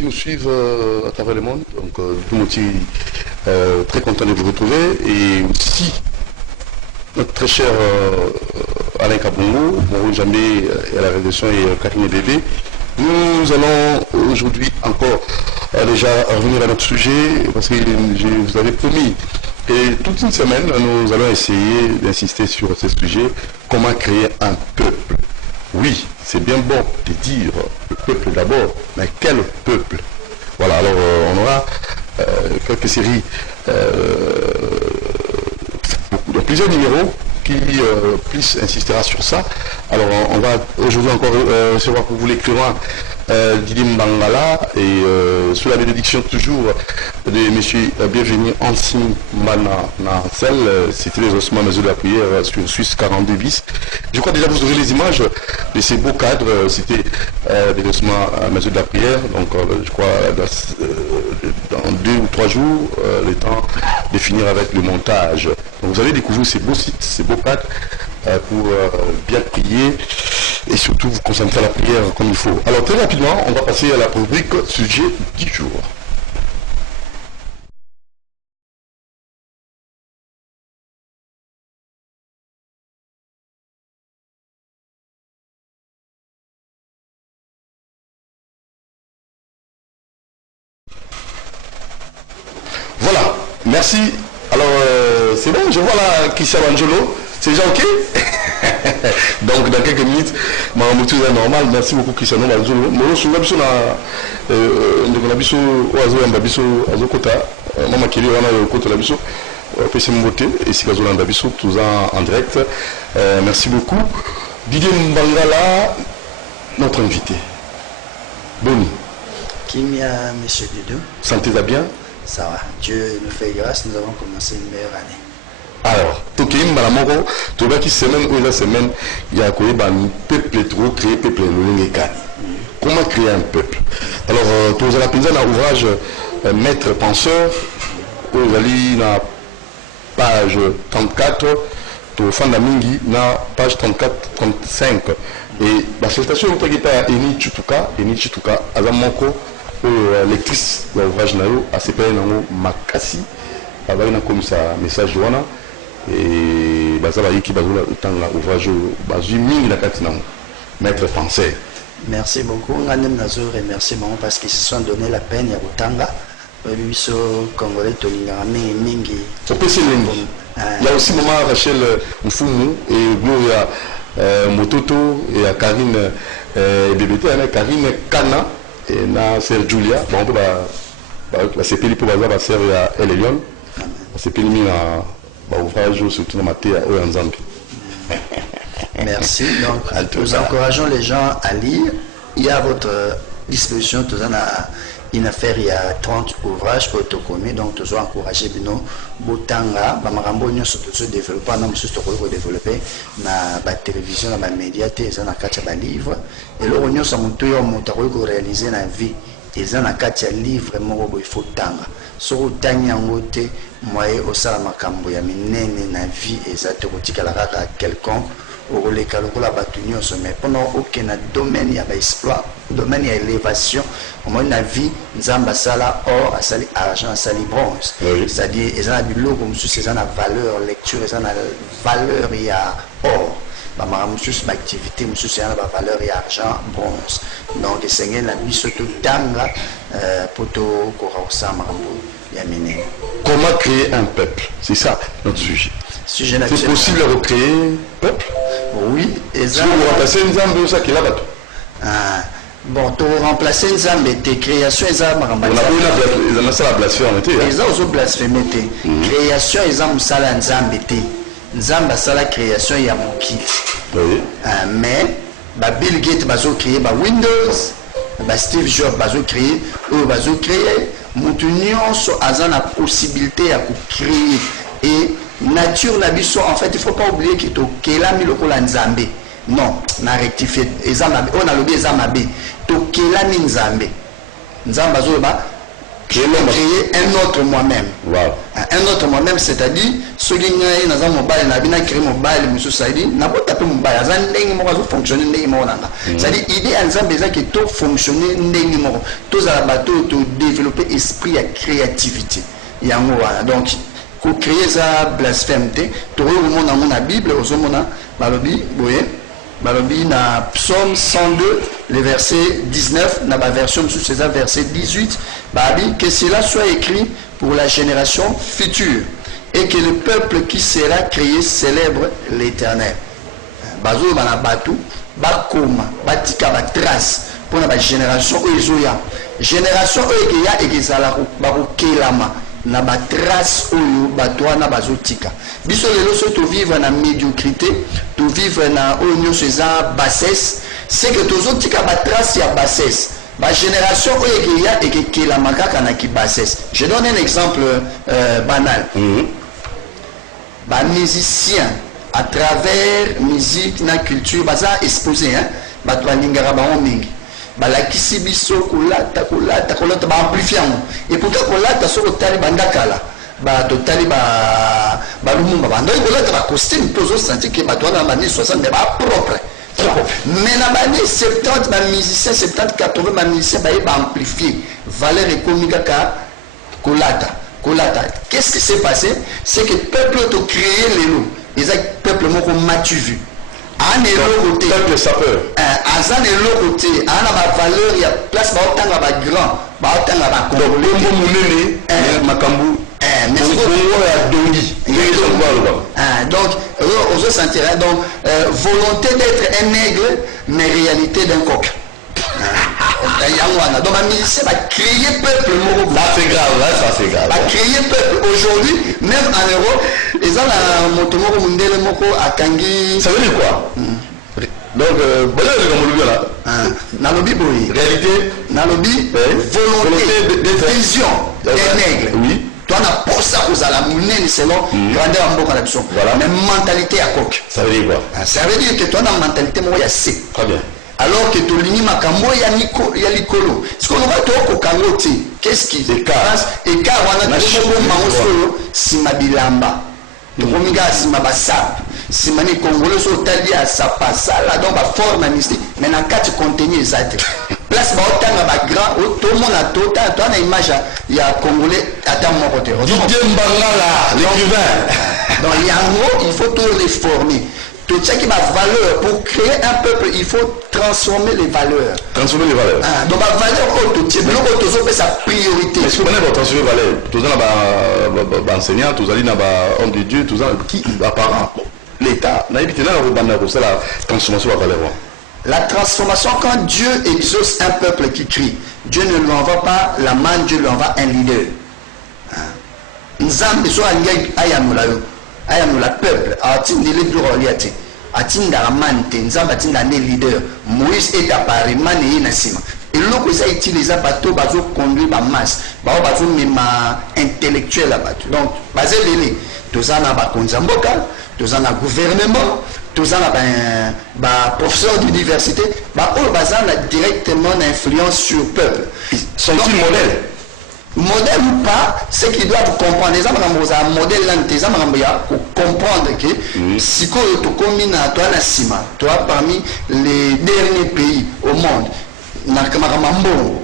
qui nous suivent à travers le monde. Donc, très content de vous retrouver. Et aussi, notre très cher Alain Kabongo, Mauro Jamé à la rédaction et Karine Bébé. Nous allons aujourd'hui encore déjà revenir à notre sujet parce que je vous avais promis. Et toute une semaine, nous allons essayer d'insister sur ce sujet, comment créer un peuple. Oui, c'est bien bon de dire le peuple d'abord, mais quel peuple? Voilà, alors on aura quelques séries, plusieurs numéros qui plus insistera sur ça. Alors on va aujourd'hui encore recevoir pour vous l'écrivain Didier Mbangala et sous la bénédiction toujours de M. Bienvenu Ansim Manacel, c'était les ossements mesures de la prière sur Suisse 42 bis. Je crois déjà vous aurez les images de ces beaux cadres, c'était des ossements mesures de la prière, donc je crois dans 2 ou 3 jours, le temps de finir avec le montage. Donc vous allez découvrir ces beaux sites, ces beaux cadres pour bien prier et surtout vous concentrer à la prière comme il faut. Alors très rapidement, on va passer à la rubrique sujet du jour. Voilà, merci. Alors c'est bon, je vois là Christian Angelo, c'est déjà ok? Donc dans quelques minutes, ma moto est normal. Merci beaucoup Cristiano Angelo. Moi je suis là biso oazo yamba biso azokota mama kili wana kota la biso pese mbote et si kazo landa biso tous en direct. Merci beaucoup Didier Mbangala, notre invité. Boni. Kimia, monsieur Didou. Sentez-vous bien? Ça va, Dieu nous fait grâce, nous avons commencé une meilleure année. Alors, Tokim Malamoro, tu vois qu'il semaine ou la semaine, il y a un peuple trop créé, peuple l'Ungekani. Comment créer un peuple? Alors, tu as la pensée dans l'ouvrage Maître penseur, vous allez dans la page 34, tu as fait la page 34-35. Et la citation est à Eni Chituka, Azamoko, lectrice de l'ouvrage Nayo, à CPN Makasi, avec un comme ça message Joana. Et baza qui bazola tanga ouvrage bazui mingi na kati na maître français. Merci beaucoup ngandem nazo remercier maman parce qu'ils se sont donné la peine ya botanga biso congolais tolinga mingi on peut se lingi. Il y a aussi maman Rachel Mfumu et Gloria Mototo et à Karine BBT Karine Kana et na sœur Julia bon ba sepeli pour baza ba sœur ya Elion sepeli mina ouvrage surtout dans ma terre au Nzambi. Merci. Donc, nous encourageons les gens à lire. Il y a à votre disposition, tout une affaire, il y a 30 ouvrages pour te commettre. Donc, nous avons encouragé Bino, Botanga, Bamarambo, nous sommes tous développés, nous sommes développés dans la télévision, dans les médias, dans les livres. Et là, nous sommes tous réalisés dans la vie. Et dans le livre, il faut tanga. Si vous avez moyen osala makambo ya minene na vie ezate kotikala kaka quelconque okoleka lokola bato nyonso mais pendant aucun domaine ya exploit domaine ya élévation omoni na vie nzambe asala or asali argent asali bronze c'est-à-dire eza na biloko mosusu eza na valeur lecture eza na valeur ya or bamaka mosusu baactivité mosusu eza na bavaleur ya argent bronze donc esengeli na biso totanga po tokoka kosala makambo. Comment créer un peuple? C'est ça notre sujet. C'est possible de recréer un peuple? Oui. Si vous remplacez une zambe, ça qui est là-bas. Bon, tu remplacer une zambe, tes créations, ils ont la blasphème. Ils ont blasphémé. Création, ils ont la zambe. Nzamba ça la création, il y a mon kit. Mais, Bill Gates va créer Windows, Steve Jobs va créer, mutu nyonso aza na possibilité à créer et nature na biso en fait il faut pas oublier que to kelami lokola nzambe non na rectifier ezama on a lobby ezama be to kelami nzambe nzamba zo ba créer un autre moi-même. Wow. Un autre moi-même, c'est-à-dire, ce qui est dans un mobile, il a créé un mobile, monsieur Saïdi, n'a pas tapé mobile, il a fonctionné, c'est-à-dire, l'idée est que tout fonctionner, tout à la bateau, tout développer esprit et créativité. Donc, pour créer ça blasphème, tu vois, dans la Bible, au moment Balobi na Psaume 102, le verset 19, na ba version sous César verset 18, Babi, que cela soit écrit pour la génération future et que le peuple qui sera créé célèbre l'Éternel. Bazo bana batu, bakoma, batika ba trace pour la génération ozoya. Génération oyeya ekezala ba kelama. Na ba trace oyo batwa na bazotika biso lelo so to vivre na médiocrité to vivre na oyo ceza bassesse c'est que tozotika ba trace ya bassesse ba génération oyo ya ekekela makaka na ki bassesse. Je donne un exemple banal. Ba musicien à travers musique na culture baza exposé hein batwa lingara ba mingi balakisi biso kolata ba amplifier et pourtant kolata so tali bandakala ba totali ba lumumba bando kolata ba costume pozo sentir que bato na mani 60 ba propre mais na bani 70 ba musicien 70 80 ba musicien ba amplifier valeur économique ka kolata. Qu'est-ce qui s'est passé? C'est que le peuple a créé les loups. Les peuples m'ont matu vu. Un et l'autre côté, azan et l'autre côté, un a ma valeur, il y a place, bah autant à grand, bah autant à ma congolais. Donc, on se sentirait donc volonté d'être un aigle, mais réalité d'un coq. Donc, ma musicien va créer peuple. Là, c'est grave, là, ça c'est grave. Va créer peuple. Aujourd'hui, même en Europe, ils ont la motomoko mundele moko à Tanguy. Ça veut dire quoi? Donc, Nalobi boy. Réalité. Nalobi, volonté de vision d'un aigle. Oui. Toi, on a pour ça aux alamounènes selon grandeur en boca d'absence. Voilà. Mais mentalité à coq. Ça veut dire quoi? Ça veut dire que toi, dans la mentalité, moi, il y a C. Très bien. Alors que tu lignes makambo ya likolo. Ce qu'on va te kokangote, qu'est-ce qui se passe? Et car on a toujours mango sima bilamba. Tokomiga sima basap. Sima ni congolais so talia sapa sala donc ba forme mystique. Mais na kati contenu exact. Place ba otanga ba grand, tout le monde a tout na image ya congolais ata mon côté. Didier Mbangala, l'écrivain. Donc yango, il faut tout réformer. Tout ce qui a valeur, pour créer un peuple, il faut transformer les valeurs. Transformer les valeurs. Donc, la valeur, l'autre, c'est sa priorité. Est-ce que vous avez transformer les valeurs? Tout ça, les enseignants, tout ça, les hommes de Dieu, tout ça, qui apparent l'État, n'a pas la transformation de la valeur. La transformation, quand Dieu exauce un peuple qui crie, Dieu ne lui envoie pas la main, Dieu lui envoie un leader. Nzambe so aliyai ayamulayo. Ayamula peuple atindi le bureau liati atinda amante nzamba tinda ne leader Moïse est apparu mani na sima et loko ça utilise bateau bazo conduire ba masse ba bazo mema intellectuel bateau donc basé lele tozana ba konzamboka tozana gouvernement tozana ba professeur d'université ba o bazana directement influence sur peuple sont-ils modèles? Modèle ou pas, c'est qu'ils doivent comprendre. Les gens modèle là, les gens comprendre que si tu combines à toi la cima, toi parmi les derniers pays au monde,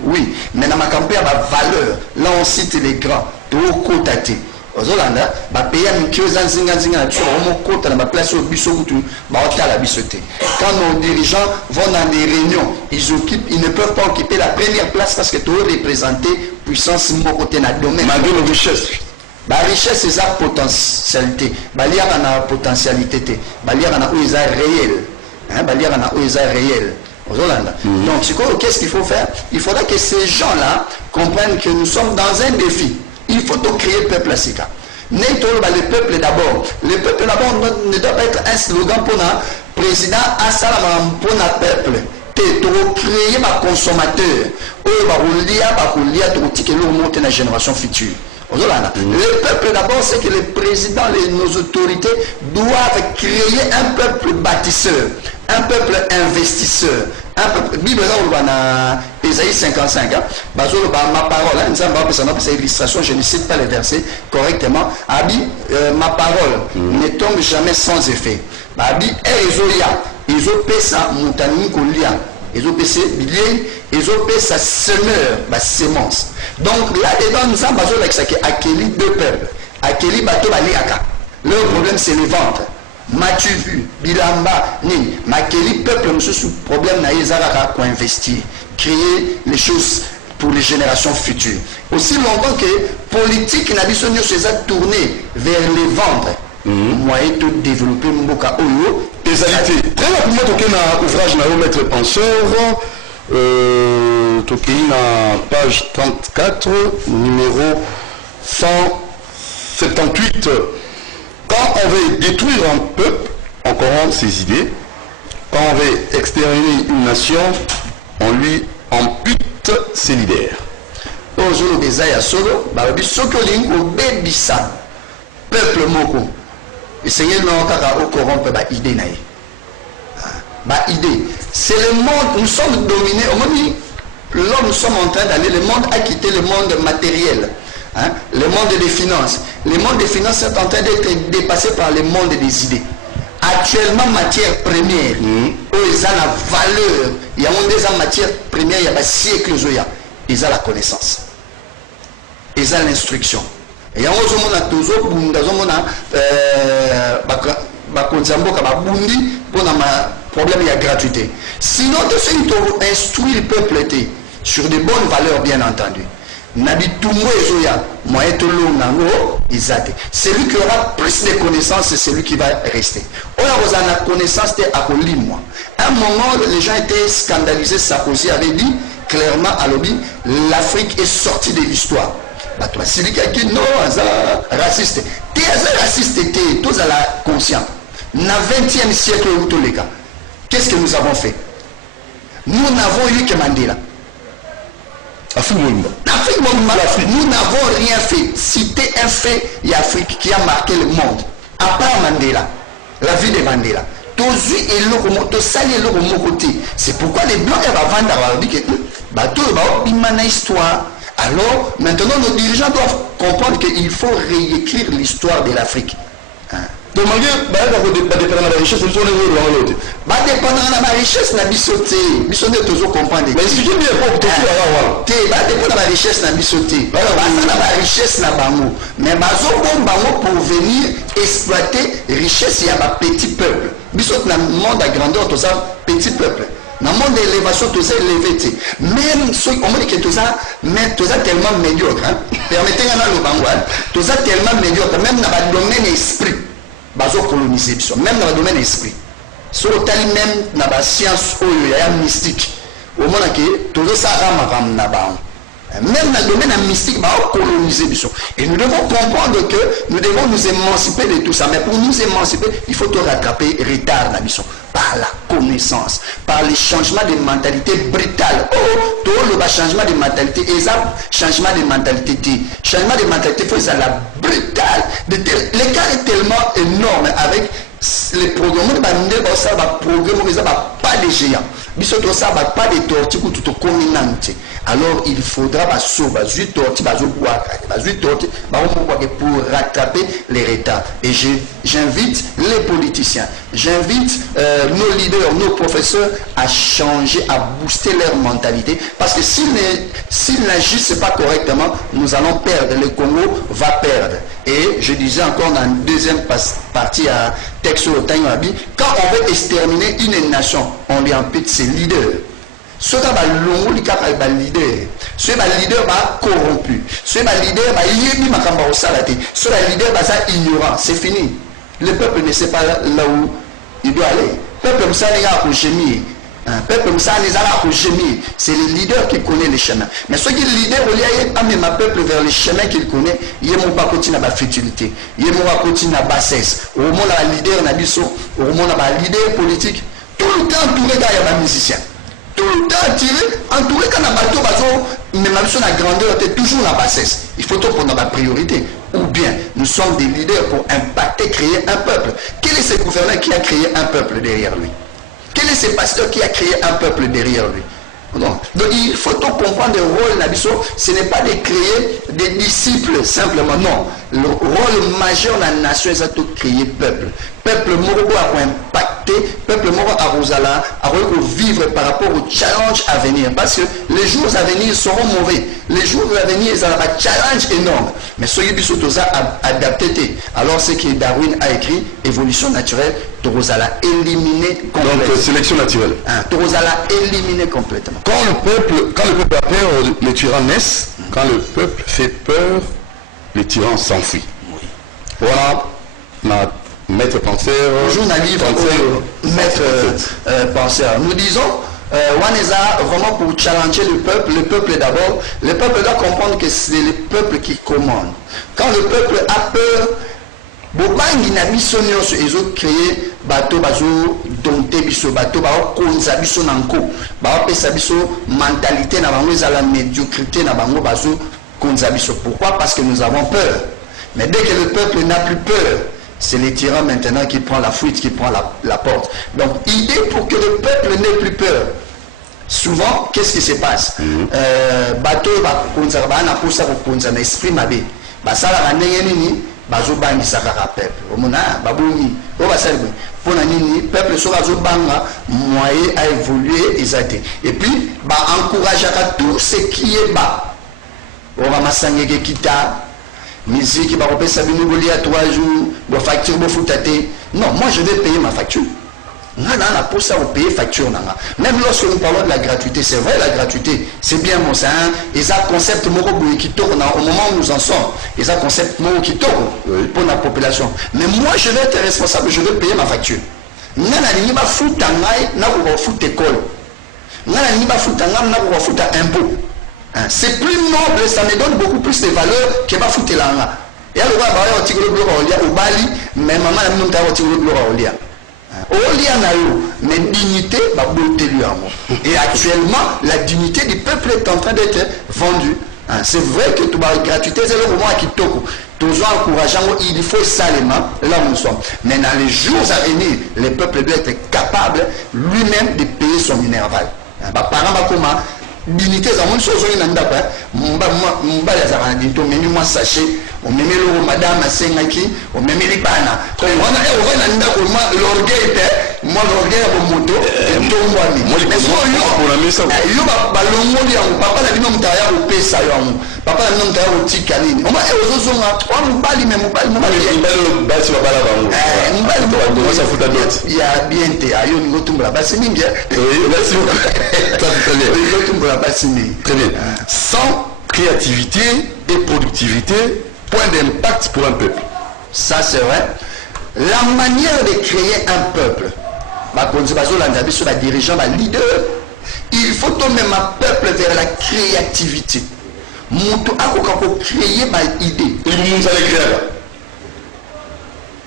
oui, mais dans ma campagne valeur, là on cite les grands, tu au côté. Aux Hollandais, pays quand nos dirigeants vont dans des réunions, ils ne peuvent pas occuper la première place parce que tu dois représenter puissance côté dans le domaine. Malgré nos richesses. La richesse, c'est sa potentialité. Il y a une potentialité. Il y a une réel. Aux Hollandais. Donc, qu'est-ce qu'il faut faire? Il faudra que ces gens-là comprennent que nous sommes dans un défi. Il faut créer le peuple à Sika. Le peuple d'abord. Le peuple d'abord ne doit pas être un slogan pour le président Assalam pour le peuple. Tu dois créer un consommateur. Tu dois monter la génération future. Le peuple d'abord, c'est que les présidents, nos autorités doivent créer un peuple bâtisseur, un peuple investisseur, un peuple Bible dans Ésaïe 55 ma parole c'est illustration, je ne cite pas les versets correctement. Ma parole ne tombe jamais sans effet. Ils ont sa montagne kolia, ils ont payé billet, ils ont payé sa semeur, ma sémence. Donc là dedans nous avons besoin de Akeli deux peuples, Akeli bateau baliaka. Leur problème c'est le ventre. M'as-tu vu Bilamba ni Makeli peuple nous sous problème na Ezara pour investir, créer les choses pour les générations futures. Aussi longtemps que politique n'a besoin de se tourner vers les ventres. Moyen de développer Mboka Oyo. Égalité. Très rapidement, tu as un ouvrage na maître penseur. Tu as page 34, numéro 178. Quand on veut détruire un peuple, on corrompt ses idées. Quand on veut exterminer une nation, on lui ampute ses leaders. Aujourd'hui, des aïe à solo, babi sokoling ou bébissa, peuple moko. Et Seigneur nous a au corrompre ba idée naïe. Ba idée. C'est le monde, nous sommes dominés. Au moment où nous sommes en train d'aller, le monde a quitté le monde matériel. Le monde des finances. Le monde des finances est en train d'être dépassé par le monde des idées. Actuellement, matière première, ils ont la valeur. Il y a des matières premières, il y a des siècles, ils ont la connaissance. Ils ont l'instruction. Et il y a problème de gratuité. Sinon, tu sais, instruire le peuple sur de bonnes valeurs, bien entendu. Celui qui aura plus de connaissances, c'est celui qui va rester. On a la connaissance de Akolimwa. À un moment, les gens étaient scandalisés. Sarkozy avait dit clairement à l'Obi, l'Afrique est sortie de l'histoire. Celui qui a dit non, c'est raciste. Tu es raciste, tu es conscient. Dans le 20e siècle, qu'est-ce que nous avons fait? Nous n'avons eu que Mandela. Nous n'avons rien fait. Citer un fait d'Afrique qui a marqué le monde. À part Mandela, la vie de Mandela. C'est pourquoi les Blancs vont vendre que histoire. Alors, maintenant, nos dirigeants doivent comprendre qu'il faut réécrire l'histoire de l'Afrique. Donc, malgré la richesse, nous sommes l'autre. Dépendant de la richesse, na bisoté. Bisoté, toujours comprendre. Mais expliquez bien pour tout dépend de la richesse, na bisoté. La richesse, na bango. Mais bango pour venir exploiter richesse, il y a un petit peuple. Bisoté, dans le monde à grandeur, tout ça, petit peuple. Dans le monde d'élévation, tout ça élevé. Même ceux qui ont dit que tout ça tellement médiocre. Permettez-moi le bango. Tout ça tellement médiocre. Même dans le domaine esprit. Bazo coloniser même dans le domaine esprit. Sur le tel même dans la science mystique. Au moment que tout ça même dans le domaine mystique, bazo coloniser. Et nous devons comprendre que nous devons nous émanciper de tout ça. Mais pour nous émanciper, il faut tout rattraper retard dans mission. Par la connaissance, par les changements de mentalité brutal. Tout le changement de mentalité, changement de mentalité. Changement de mentalité, il faut la brutal. L'écart est tellement énorme avec les programmes. Pas de géants. Pas de tortues tout communauté. Alors il faudra pour rattraper les retards. Et j'invite les politiciens, j'invite nos leaders, nos professeurs à changer, à booster leur mentalité. Parce que s'ils n'agissent pas correctement, nous allons perdre. Le Congo va perdre. Et je disais encore dans la deuxième partie à Texo Otangwabi, quand on veut exterminer une nation, on lui ampute ses leaders. Ce qui est leader, ce leader est corrompu, ce leader est ignorant, c'est fini. Le peuple ne sait pas là où il doit aller. Le peuple c'est le leader qui connaît les chemins. Mais ce qui est le leader, il y a même un peuple vers les chemins qu'il connaît, il y a mon continuer à la futilité, il y a mon continuer à la bassesse. Au moment où il y a un leader, au moment où il y a un leader politique, tout le temps entouré d'un musicien. Tout le temps entouré quand on a bateau, mais même si on a grandeur, c'est toujours la bassesse. Il faut tout prendre la priorité. Ou bien, nous sommes des leaders pour impacter, créer un peuple. Quel est ce gouverneur qui a créé un peuple derrière lui? Quel est ce pasteur qui a créé un peuple derrière lui? Donc il faut tout comprendre le rôle d'Abisso. Ce n'est pas de créer des disciples simplement, non. Le rôle majeur de la nation, c'est de créer peuple. Peuple moro a impacté, peuple moro a rosala, a vivre par rapport aux challenges à venir. Parce que les jours à venir seront mauvais. Les jours à venir, ils auront un challenge énorme. Mais ce qui a adapté. Alors ce que Darwin a écrit, évolution naturelle, Torozala éliminé complètement. Donc sélection naturelle. Torozala éliminé complètement. Quand le peuple a peur, les tyrans naissent. Quand le peuple fait peur, les tyrans s'enfuient. Oui. Voilà ma maître penseur. Bonjour, maître penseur. Nous disons, Waneza, vraiment pour challenger le peuple d'abord, le peuple doit comprendre que c'est le peuple qui commande. Quand le peuple a peur, bobangi na biso nyonso ezo créer bato bazo dompter biso bato ba konza biso nanko ba pesa biso mentalité na bango ezala médiocrité na bango bazo konza biso. Pourquoi? Parce que nous avons peur. Mais dès que le peuple n'a plus peur, c'est les tyrans maintenant qui prend la fuite, qui prend la porte. Donc idée pour que le peuple n'ait plus peur. Souvent, qu'est-ce qui se passe? Bato ba konza ba na posa ko konza na esprit mabe. Ba sala ndenge nini? Bazobangisa kaka peuple omona babungi o basali pona nini peuple so bazobanga moyen à évoluer exacté et puis ba encourager tout ce qui est bas on va masangeke kita musique ba repesa bino bolia 3 jours bo facture bo futate. Non, moi je vais payer ma facture. Pour ça, on paye facture. Même lorsque nous parlons de la gratuité, c'est vrai, la gratuité, c'est bien mon sein. Et ça, concept qui tourne au moment où nous en sommes. Et ça, concept qui tourne pour la population. Mais moi, je vais être responsable, je vais payer ma facture. C'est plus noble, ça me donne beaucoup plus de valeur que ma foutre là. Et alors, mais maman, mais dignité et actuellement la dignité du peuple est en train d'être vendue. C'est vrai que tout la gratuité c'est le moment qui toque toujours encourageant, il faut salement là où nous sommes, mais dans les jours à venir le peuple doit être capable lui-même de payer son minerval. Parents comment dignité za mon chose on nda pa mba ya za dinto memi moi sachet on memi le madame asengaki on memi libana ko wana on va nda ko l'orgueil moi l'orgueil ya moto to mwami mais so yo ba longo ya papa na bino mtaya ko pesa yo amu papa na bino mtaya ko tikalini on va ezozonga on mbali même mbali basi babala bango mbali to ça fout à d'autres ya bien te ayo ngo tumbla basi mingi merci très bien. Sans créativité et productivité, point d'impact pour un peuple. Ça c'est vrai. La manière de créer un peuple, la dirigeant, la leader, il faut tout même un peuple vers la créativité. Pour créer une idée.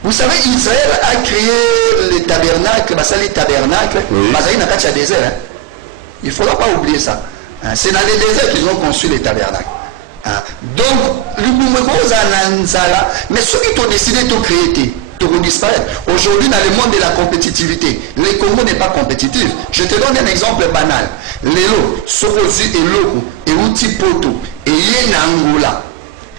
Vous savez, Israël a créé le tabernacle, les tabernacles, il n'a pas de désert. Il ne faudra pas oublier ça. C'est dans les déserts qu'ils ont conçu les tabernacles. Donc, mais ceux qui ont décidé de créer, de disparaître. Aujourd'hui, dans le monde de la compétitivité, le Congo n'est pas compétitif. Je te donne un exemple banal. Lelo, Sokozi et Loko, et Uti Poto, et Yenangola,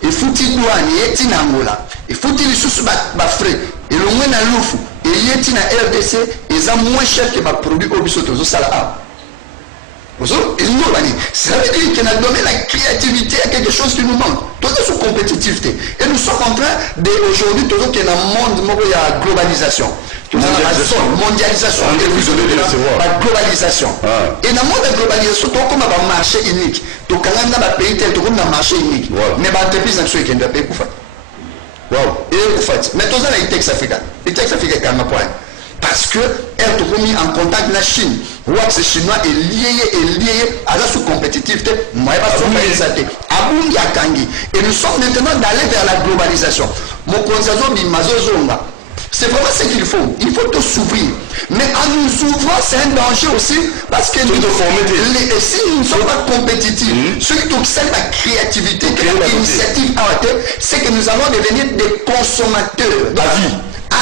et Fouti Douane, et Yeti Nangola, et Fouti Lissous Bafré, et Longwen Aloufou, et Yeti na RDC, et ça moins cher que ma produit au Bissoto, Salah. Ça veut dire que dans le domaine de la créativité, il y a quelque chose qui nous manque. Tout est sous compétitivité. Et nous sommes en train d'aujourd'hui, tout est dans le monde, il y a globalisation. Mondialisation. La globalisation. Et dans le monde de la globalisation, tout comme un marché unique. Tout comme un pays tel, tout comme un marché unique. Mais l'entreprise n'a pas de pays pour faire. Et vous faites. Mais tout ça, il y a texte africain. Le texte africain est quand même point. Parce que être mis en contact avec la Chine, ce chinois est lié à la sous-compétitivité. Et nous sommes maintenant d'aller vers la globalisation. C'est vraiment ce qu'il faut. Il faut tout s'ouvrir. Mais en nous ouvrant, c'est un danger aussi parce que si nous ne sommes pas compétitifs, ceux qui observent la créativité, l'initiative, c'est que nous allons devenir des consommateurs.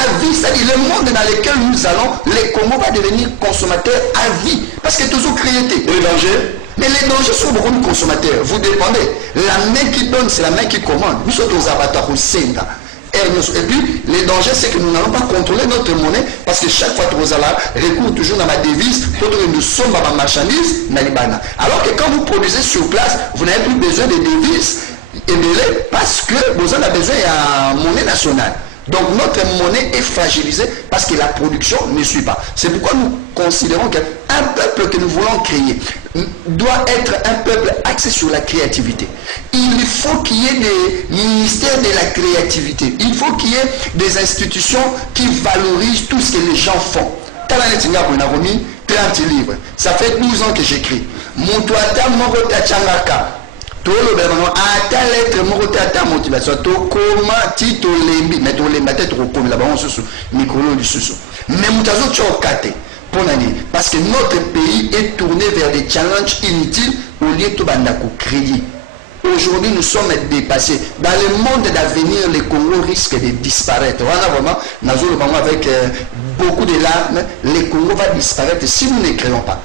à vie, c'est-à-dire le monde dans lequel nous allons, les Congo va devenir consommateurs à vie. Parce que toujours créé. Et les dangers? Mais les dangers sont beaucoup de consommateurs. Vous dépendez. La main qui donne, c'est la main qui commande. Nous sommes aux avatars au Senga. Et puis, les dangers, c'est que nous n'allons pas contrôler notre monnaie parce que chaque fois que vous allez recours toujours dans la devise, nous sommes dans la marchandise, alors que quand vous produisez sur place, vous n'avez plus besoin de devises parce que vous avez besoin de monnaie nationale. Donc notre monnaie est fragilisée parce que la production ne suit pas. C'est pourquoi nous considérons qu'un peuple que nous voulons créer doit être un peuple axé sur la créativité. Il faut qu'il y ait des ministères de la créativité. Il faut qu'il y ait des institutions qui valorisent tout ce que les gens font. 30 livres. Ça fait 12 ans que j'écris. Moutouata Morota Changaka. Ata lettre moko ata motivation to koma ti to lembi mais to lemba tête ko comme là-bas on sous micro lisusu mais mutazo chokate pour nani parce que notre pays est tourné vers des challenges inutiles au lieu de bandako créer. Aujourd'hui nous sommes dépassés. Dans le monde d'avenir, le Congo risque de disparaître. Voilà vraiment, nous avec beaucoup de larmes, le Congo va disparaître si nous ne créons pas.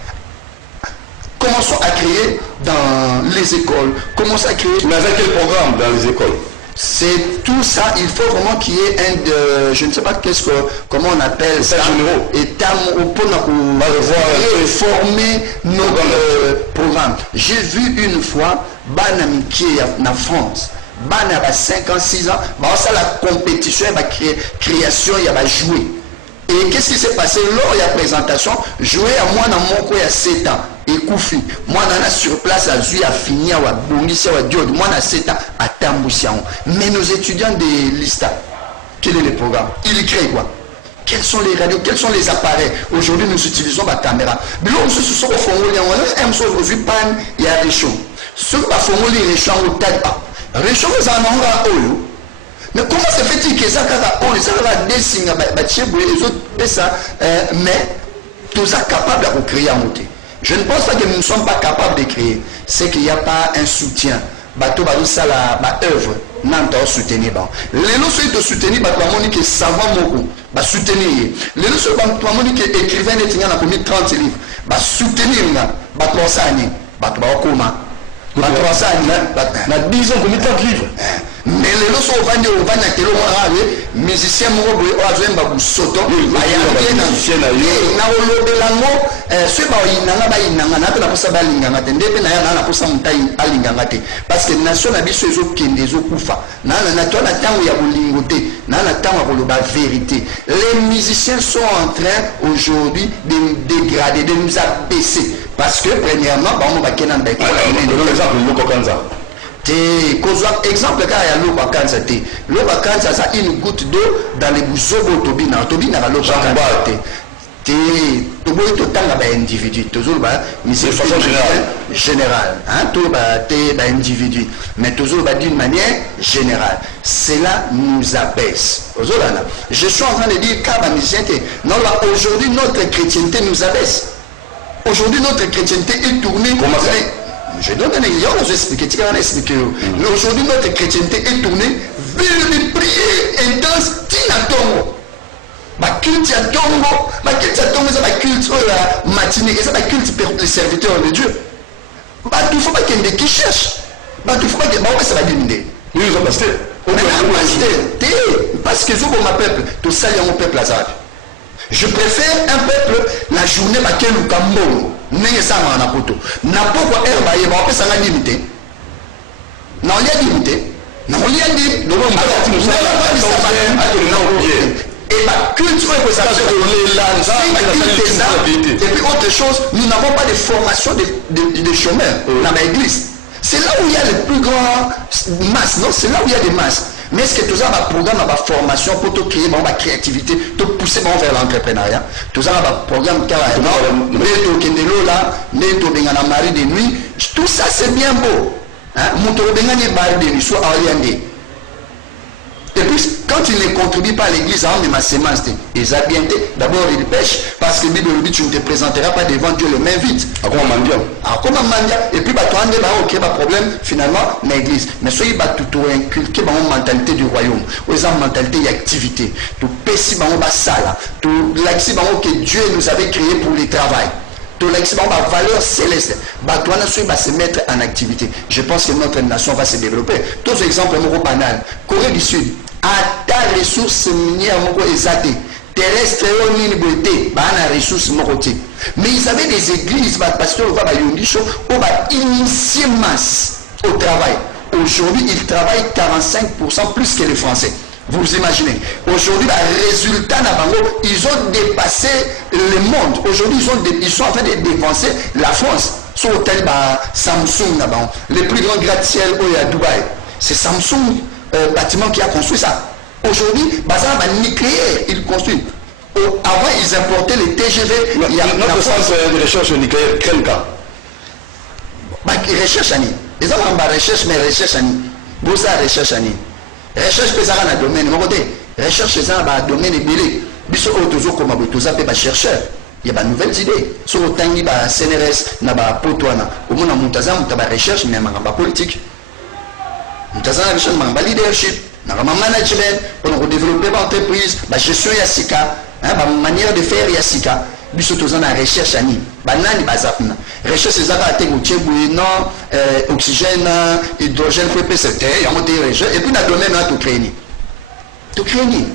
Commençons à créer dans les écoles. Commençons à créer. Mais avec quel programme dans les écoles? C'est tout ça. Il faut vraiment qu'il y ait je ne sais pas comment on appelle ça. Et pour former notre programme. J'ai vu une fois Banam qui est en France. Banam a 5 ans, 6 ans. Ça la compétition, il y a création, il y a jouer. Et qu'est-ce qui s'est passé lors de la présentation? Jouer à moi dans mon coin il y a 7 ans. Et Koufi, moi on a sur place à Zui, à finir, à Bongisi, à Diode, moi on a 7 ans à Tamboussian. Mais nos étudiants de l'ISTA, quel est le programme? Ils créent quoi? Quels sont les radios? Quels sont les appareils? Aujourd'hui nous utilisons la caméra. Mais là on se sous au fond, on a un chose aujourd'hui, pan, il y a des choses. Ce que fond, les champs au tas pas. Les choses en ont. Mais comment se fait-il que ça, on les a des signes, les autres, ça, mais tout ça capable de créer un outil. Je ne pense pas que nous ne sommes pas capables de créer. C'est qu'il n'y a pas un soutien. Bateau ça la œuvre n'en soutenir. Les lois de soutenir, que savant beaucoup, soutenir. Les lois de écrivain et a commis 30 livres, soutenir, ça comment. Ça na 10 ans commis 30 livres. Mais les lois sont vendus au Vanatelo, musicien Morobo, Oazemba Soto, musicien parce que nation n'a biso ezo kufa na tola tango ya bolingote na tango ya vérité. Les musiciens sont en train aujourd'hui de nous dégrader, de nous abaisser parce que premièrement on va kenan ba exemple car il y a l'eau vacances. L'eau vacances ça une goutte d'eau dans les bouzobo tobina la l'eau vacances. Tout individu, toujours de façon générale, tout individu, mais toujours d'une manière générale. Cela nous abaisse. Je suis en train de dire aujourd'hui notre chrétienté nous abaisse. Aujourd'hui notre chrétienté est tournée. Je donne un exemple, je vais expliquer. Mais aujourd'hui, notre chrétienté est tournée vers une prière intense d'Inatongo. Ma culte à Tongo, c'est ma culte matinée, c'est ma culte pour les serviteurs de Dieu. Il ne faut pas qu'il y ait des qui cherchent. Il ne faut pas qu'il y ait ça va diminuer. Nous sommes pastés. Parce que je veux mon peuple, tout ça, il y a mon peuple à. Je préfère un peuple, la journée, laquelle nous cambo. Mais ça m'a poto. N'a pas quoi herbe et va ça la limité. Non, il y a limité. Non, il y a limité. Et ma culture est ça. Et puis autre chose, nous n'avons pas de formation de chômeurs dans l'église. C'est là où il y a les plus grands masses, non? C'est là où il y a des masses. Mais est-ce que tout ça va programme, ma formation pour te créer ma créativité, te pousser vers l'entrepreneuriat? Tout ça va programme carrément, mari de nuit, tout ça c'est bien beau. Mon bengani mari de nuit, soit orienté. Et puis, quand il ne contribue pas à l'église, on ma sémence, ils habitent. D'abord, ils pêchent, parce que la Bible dit, tu ne te présenteras pas devant Dieu les mains vides. Comment mendiant? Comment mendiant? Et puis, tu as créé un problème, finalement, dans l'église. Mais soyez tout inculqué dans la mentalité du royaume, dans la mentalité d'activité. Tout péci dans la salle, tout l'axi que Dieu nous avait créé pour le travail. Tout l'axi dans la valeur céleste. Va se mettre en activité. Je pense que notre nation va se développer. Tous les exemples, banal. Corée du Sud. À ta ressource minière, terrestre, ressources mais ils avaient des églises, pasteur qui initié masse au travail. Aujourd'hui, ils travaillent 45% plus que les Français. Vous imaginez. Aujourd'hui, le résultat, ils ont dépassé le monde. Aujourd'hui, ils sont en train de dépenser la France. Sur l'hôtel Samsung, le plus grand gratte-ciel à Dubaï. C'est Samsung bâtiment qui a construit ça. Aujourd'hui, nucléaire, ils construisent. Avant, ils importaient les TGV. Notre sens de recherche nucléaire, quel cas? Recherche à nous. Ils ont recherche, mais recherche à nous. Vous savez, recherche à nous. Recherche peut dans le domaine. Recherche dans le domaine belé. Biso autozo comme autoza pe ba chercheur. Il y a de nouvelles idées. Sur le temps, il y a CNRS, il y a Potoana. Au moins, il y a recherche, mais il y a politique. Il y a recherche, il y a leadership, il y a management, pour développer l'entreprise, la gestion Yassika, la manière de faire Yassika. Biso toza na recherche ani. Banani bazapna. Recherche c'est ça qui a oxygène, hydrogène, PPCT, il y a des recherches. Et puis dans le domaine là, tout créer. Tout créer.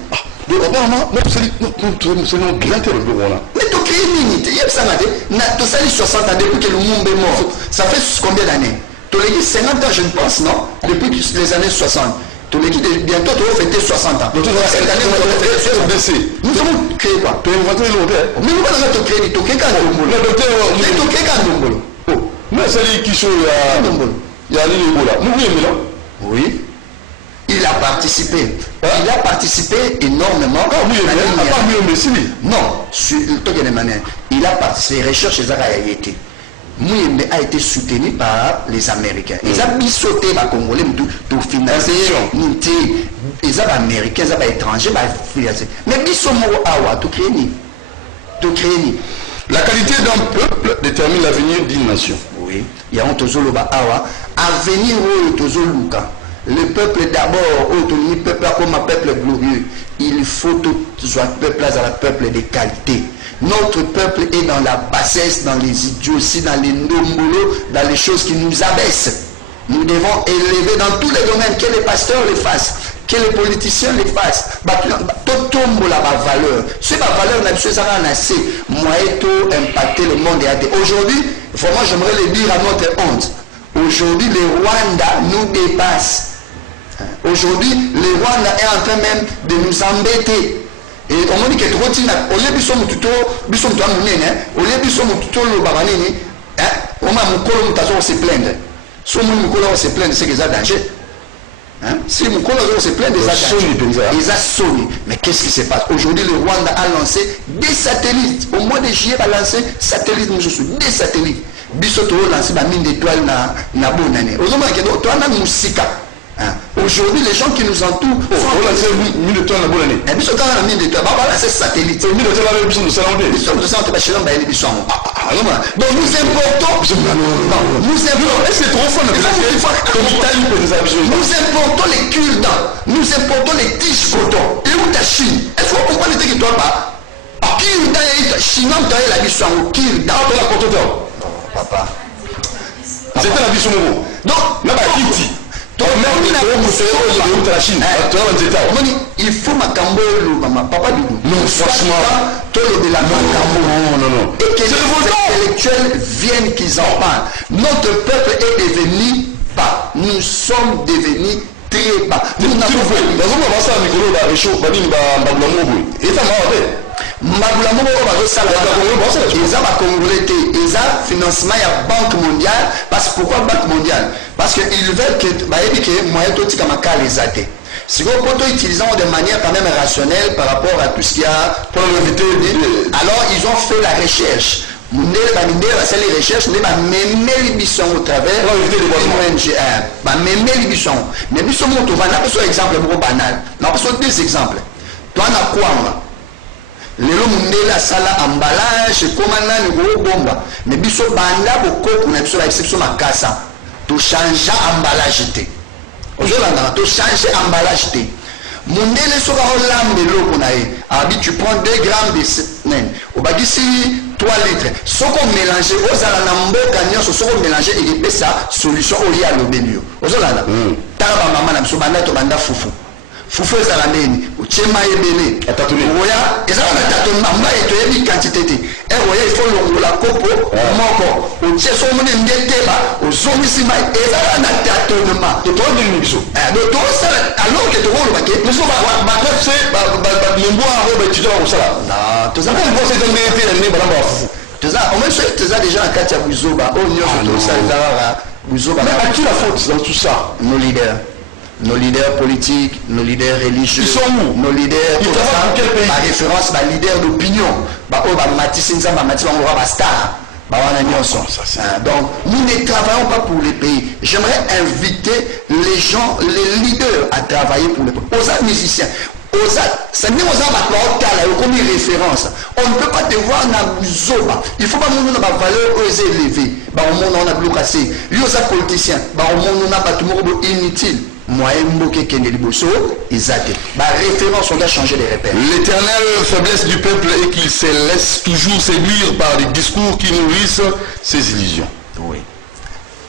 C'est non bien tel le là. Mais tout créer il y a ça tout ça 60 ans depuis que le monde est mort. Ça fait combien d'années? Tous les 50 ans je ne pense non, depuis les années 60. Tous les bientôt tu vas fêter 60 ans. Cette année nous avons créé quoi? Tu as inventé le mais nous allons tout créer, tout créer quand le docteur mais tout créer quand mais c'est lui qui il y a oui. Il a participé. Il a participé énormément. Non, il a participé. Recherche a été. Mouyembe a été soutenu par les Américains. Ils ont sauté les Congolais pour financer. Ils ont Américains, ils ont étrangers, mais ils sont tout créés. Tout créé. La qualité d'un peuple détermine l'avenir d'une nation. Oui. Il y a un tozoloba awa. Avenir ou tozoluka. Le peuple d'abord, autonomie peuple comme un peuple glorieux. Il faut tout soit peuple à la peuple de qualité. Notre peuple est dans la bassesse, dans les idioties, dans les nombolos, dans les choses qui nous abaissent. Nous devons élever dans tous les domaines, que les pasteurs les fassent, que les politiciens les fassent. Tout tombe la valeur. C'est ma valeur, ça a assez. Moi, tout impacter le monde. Aujourd'hui, vraiment, j'aimerais le dire à notre honte. Aujourd'hui, le Rwanda nous dépasse. Aujourd'hui, le Rwanda est en train même de nous embêter. Et on m'a dit que au lieu de sommes tout au lieu de sommes tout le baranini, on m'a mon se plaindre. Si mon colon se plaindre, c'est que ça danger. Si mon colon se plaindre, ils ont sonné. Mais qu'est-ce qui se passe? Aujourd'hui, le Rwanda a lancé des satellites. Au mois de juillet, il a lancé des satellites. Bisoto a lancé la mine d'étoiles na bonne année. Aujourd'hui, les gens qui nous entourent ont lancé mine d'étoiles na bonne année. Et bisoto a mine d'étoiles, on va lancer satellite. Mine d'étoiles avec bisoto de salon. Bisoto de salon, c'est pas chez donc nous importons. C'est trop fort. Nous importons les cure-dents. Nous importons les tiges coton. Et où ta Chine? Est-ce qu'on comprend les trucs qui doivent pas? Cure-dents et Chine, on a la mission. Cure-dents. Papa. C'était la mission nouveau. Donc, il faut ma cambo, papa du coup. Non, franchement. Non. Et que les intellectuels viennent qu'ils en parlent. Notre peuple est devenu bas. Nous sommes devenus très bas. Nous n'avons ils ont congolais, ils ont financement à Banque mondiale. Parce que pourquoi Banque mondiale? Parce qu'ils veulent que moi tout les athées. Si vous pouvez utiliser de manière quand même rationnelle par rapport à tout ce qu'il y a pour l'éviter, alors ils ont fait la recherche. Mundele bandele basali recherche ne ba memeli biso au travers ONG ba memeli biso mais biso moto va na besoin exemple beaucoup banal na besoin deux exemples toi na kwanga lelo mundele asala emballage comme nani ko bomba mais biso banda boko na biso ba exception makasa to changer emballage te ozolanda to changer emballage te mundele soka olambe loko na ye abi tu prends 2 grammes de nen obagisi 3 litres soko mélanger ozala na mboka nyonso soko mélanger et ça solution oli ya lobelio ozolanda tala ba mama na biso banda to banda fufu ezala neni uchema ebele oya ezala na tato mamba eto yebi quantité te oya il faut longola kopo moko utie so mune ndeteba ozomisi mai ezala na tato mamba to to ndi biso do to sala alors que to rolo bake biso ba kotse ba membo a robe tu dois sala na to za ko se tombe te ne balamba fufu to za on même to za déjà en katia buzoba o nyoso to sala za buzoba mais à qui la faute dans tout ça? Nos leaders politiques, nos leaders religieux, ils sont où? Nos leaders, par référence, par leader d'opinion, donc nous ne travaillons pas pour les pays. J'aimerais inviter les gens, les leaders à travailler pour les pays. Aux musiciens, c'est même aux comme référence. On ne peut pas te voir dans Zoba. Il faut pas que nous ayons des valeurs élevées. Au monde on a bloqué. Lui aux politiciens. Au monde on a pas tout le monde inutile. Référence, on doit changer les repères. L'éternelle faiblesse du peuple est qu'il se laisse toujours séduire par des discours qui nourrissent ses illusions. Oui.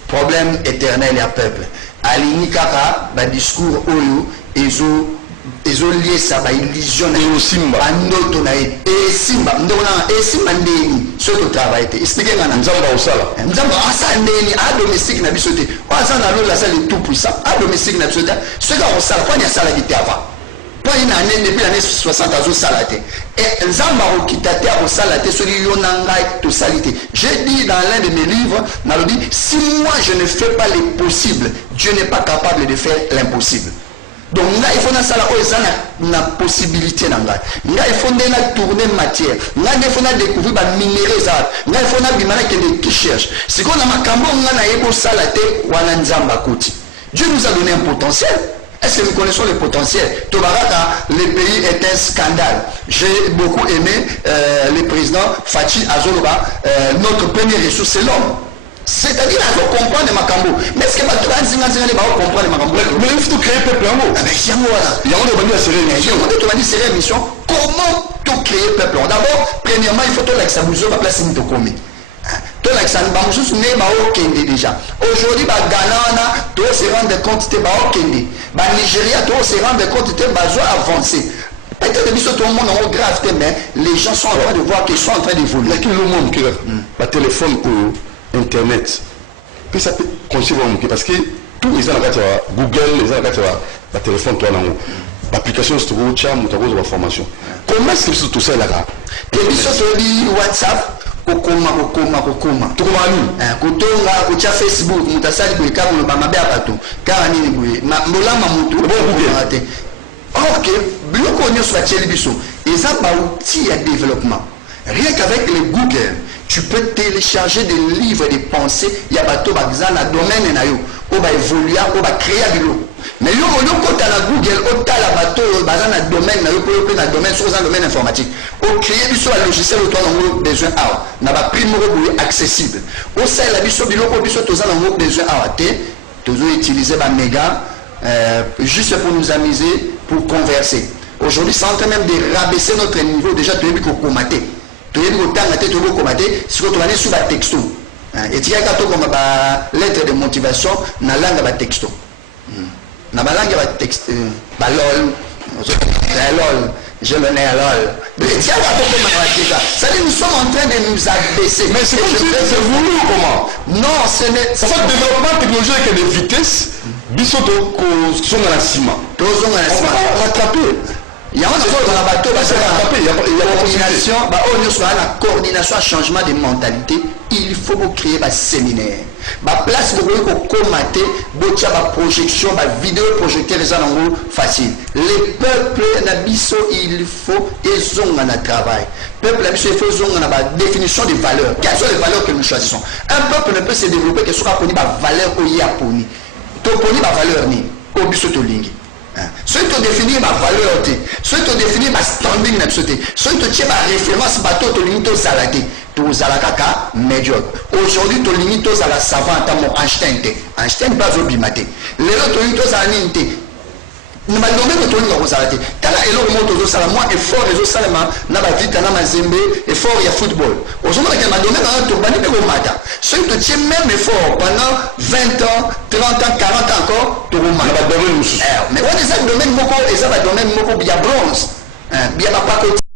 Problème éternel et à peuple. Alini kaka, ba discours oyo, ezo lié ça, ba illusion et aussi anoto na et simba, ndona et simba ndeni, ce que travail te. Expliquez ngana. Nzamba osala. Nzamba asa ndeni a domestique na bisote. Asa na lo la salle tout puissant, a domestique na bisote. Ce que on sala, quoi ni sala qui avant. Pas une année depuis l'année 60 à salate. Et Nzamba okitate a salate sur yonanga to salité. J'ai dit dans l'un de mes livres, dit si moi je ne fais pas les possibles, Dieu n'est pas capable de faire l'impossible. Donc là il faut ça la possibilité là il faut tourner matière là il faut découvrir ba minéraux là il faut bimana qui cherche c'est qu'on a makambo ngana yebo salate wana nzamba kuti. Dieu nous a donné un potentiel. Est-ce que nous connaissons le potentiel? Tobaraka, le pays est un scandale. J'ai beaucoup aimé le président Fachi Azoloba, notre première ressource c'est l'homme. C'est-à-dire qu'il faut comprendre ma cambo. Mais est-ce que tu vas comprendre ma cambo? Mais il faut créer peuple en haut. Il y a une série d'émissions. Comment tout créer peuple? D'abord, premièrement, il faut que tu aies la place où tu commis. Tout déjà. Aujourd'hui, Ghana, tu se rendre compte que tu es Nigeria, tu se rendre compte que tu es avancé. Peut-être que tout le monde est grave, mais les gens sont en train de voir qu'ils sont en train d'évoluer. Il y a le monde qui a téléphone ou Internet. Puis ça peut concevoir parce que tous les gens Google, les gens qui ont téléphone, toi, l'application, c'est tout charme, tu as formation. Comment est-ce que tout ça est là? Et puis, sur WhatsApp, kokoma kutonga kucha Facebook mutasali kuika mu bamabe abato kala nini buye molama mutu ate ok biloko nyoso ba tcheli biso eza ba outil ya développement. Rien qu'avec le Google tu peux télécharger des livres des pensées ya bato bazana domaine na yo o ba évoluer o ba créer biloko. Mais yo kota na Google o tala bato bazana domaine na yo po na domaine sur un domaine informatique. O créer biso un logiciel auto na besoin a na ba prix moko accessible. O ça la biso biloko biso to za na besoin a te tozo utiliser ba méga juste pour nous amuser, pour converser. Aujourd'hui, c'est en train même de rabaisser notre niveau. Déjà, tu es vu qu'on comate. Tu es vu qu'on t'a tu es comate. Si tu es sur un texto. Et tu as comme lettre de motivation dans la langue de texto. Dans la langue de texto. Lol. Je le n'ai à lol. Ça dit, nous sommes en train de nous abaisser. Mais c'est comme si c'est voulu ou comment? Non, ce n'est pas. En fait, développement technologique et de vitesse, bisoto sont dans la ciment. On va rattraper. Il y a un bateau, il y a coordination, la coordination, changement de mentalité. Il faut créer un séminaire. La place pour commenter, la projection, la vidéo projecteur, facile. Les peuples, il faut ils ont un travail. Peuple, il faut une définition des valeurs. Quelles sont les valeurs que nous choisissons? Un peuple ne peut se développer que soit pour les valeurs au Yaponi. Tu connais la valeur ni au bisotolingi. Soit tu définis ma valeur, soit tu définis ma standing, soit tu tiens ma référence, bateau, tu limites aux alakis. Tu as médiocre. Aujourd'hui, tu limites aux la savante à Einstein. Einstein pas au bimaté. Les autres limites aux anintes. Nous m'avons donné que tu as aux alakis. Quand il y a un salama, effort, les autres salama, n'a pas vite, n'a pas zembé, effort, il y a football. Aujourd'hui, il m'a donné un tourbani de Romata. Soit tu tiens même effort pendant 20 ans, 30 ans, 40 ans encore, tu as mais on est dans le domaine, et ça va donner un bronze. Il y a pas côté.